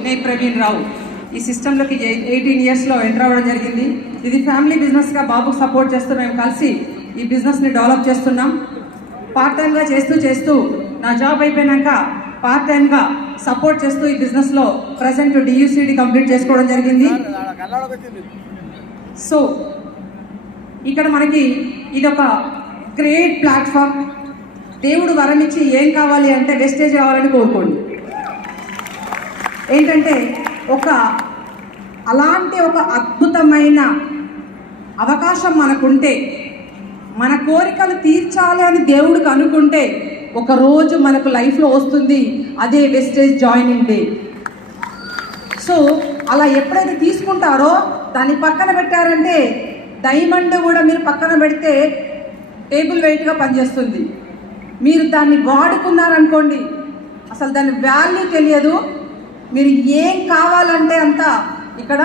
వినయ్ ప్రవీణ్ రావు ఈ సిస్టంలోకి 18 ఇయర్స్లో ఎంటర్ అవ్వడం జరిగింది. ఇది ఫ్యామిలీ బిజినెస్గా బాబుకు సపోర్ట్ చేస్తూ మేము కలిసి ఈ బిజినెస్ని డెవలప్ చేస్తున్నాం. పార్ట్ టైంగా చేస్తూ నా జాబ్ అయిపోయినాక పార్ట్ టైంగా సపోర్ట్ చేస్తూ ఈ బిజినెస్లో ప్రజెంట్ డియూసిడి కంప్లీట్ చేసుకోవడం జరిగింది. సో ఇక్కడ మనకి ఇది ఒక గ్రేట్ ప్లాట్ఫామ్. దేవుడు వరం ఇచ్చి ఏం కావాలి అంటే వెస్టేజ్ కావాలని కోరుకోండి. ఏంటంటే అలాంటి ఒక అద్భుతమైన అవకాశం మనకుంటే, మన కోరికలు తీర్చాలి అని దేవుడికి అనుకుంటే ఒకరోజు మనకు లైఫ్లో వస్తుంది. అదే వెస్టేజ్ జాయినింగ్ డే. సో అలా ఎప్పుడైతే తీసుకుంటారో దాన్ని పక్కన పెట్టారంటే డైమండ్ కూడా మీరు పక్కన పెడితే టేబుల్ వెయిట్గా పనిచేస్తుంది. మీరు దాన్ని వాడుకున్నారనుకోండి అసలు దాని వాల్యూ తెలియదు. మీరు ఏం కావాలంటే అంత ఇక్కడ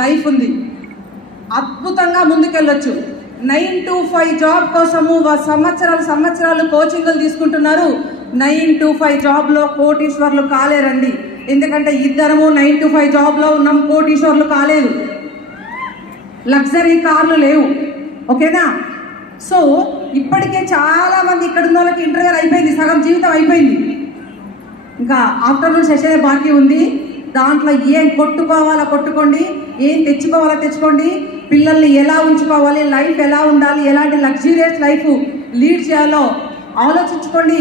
లైఫ్ ఉంది. అద్భుతంగా ముందుకెళ్ళొచ్చు. 9 to 5 జాబ్ కోసము సంవత్సరాలు కోచింగ్లు తీసుకుంటున్నారు. 9 to 5 జాబ్లో కోటీశ్వర్లు కాలేరండి. ఎందుకంటే ఇద్దరము 9 to 5 జాబ్లో ఉన్నాం, కోటీశ్వర్లు కాలేదు. లగ్జరీ కార్లు లేవు. ఓకేనా? సో ఇప్పటికే చాలా మంది ఇక్కడ ఉన్న వాళ్ళకి ఇంటర్వ్యూ అయిపోయింది, సగం జీవితం అయిపోయింది. ఇంకా ఆఫ్టర్నూన్ సెషన్ బాకీ ఉంది. దాంట్లో ఏం కొట్టుకోవాలో కొట్టుకోండి, ఏం తెచ్చుకోవాలో తెచ్చుకోండి, పిల్లల్ని ఎలా ఉంచుకోవాలి, లైఫ్ ఎలా ఉండాలి, ఎలాంటి లగ్జూరియస్ లైఫ్ లీడ్ చేయాలో ఆలోచించుకోండి,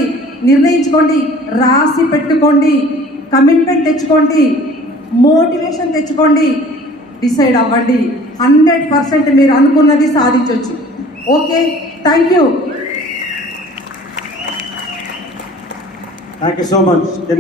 నిర్ణయించుకోండి, రాసి పెట్టుకోండి, కమిట్మెంట్ తెచ్చుకోండి, మోటివేషన్ తెచ్చుకోండి, డిసైడ్ అవ్వండి. 100% మీరు అనుకున్నది సాధించవచ్చు. Okay, thank you so much.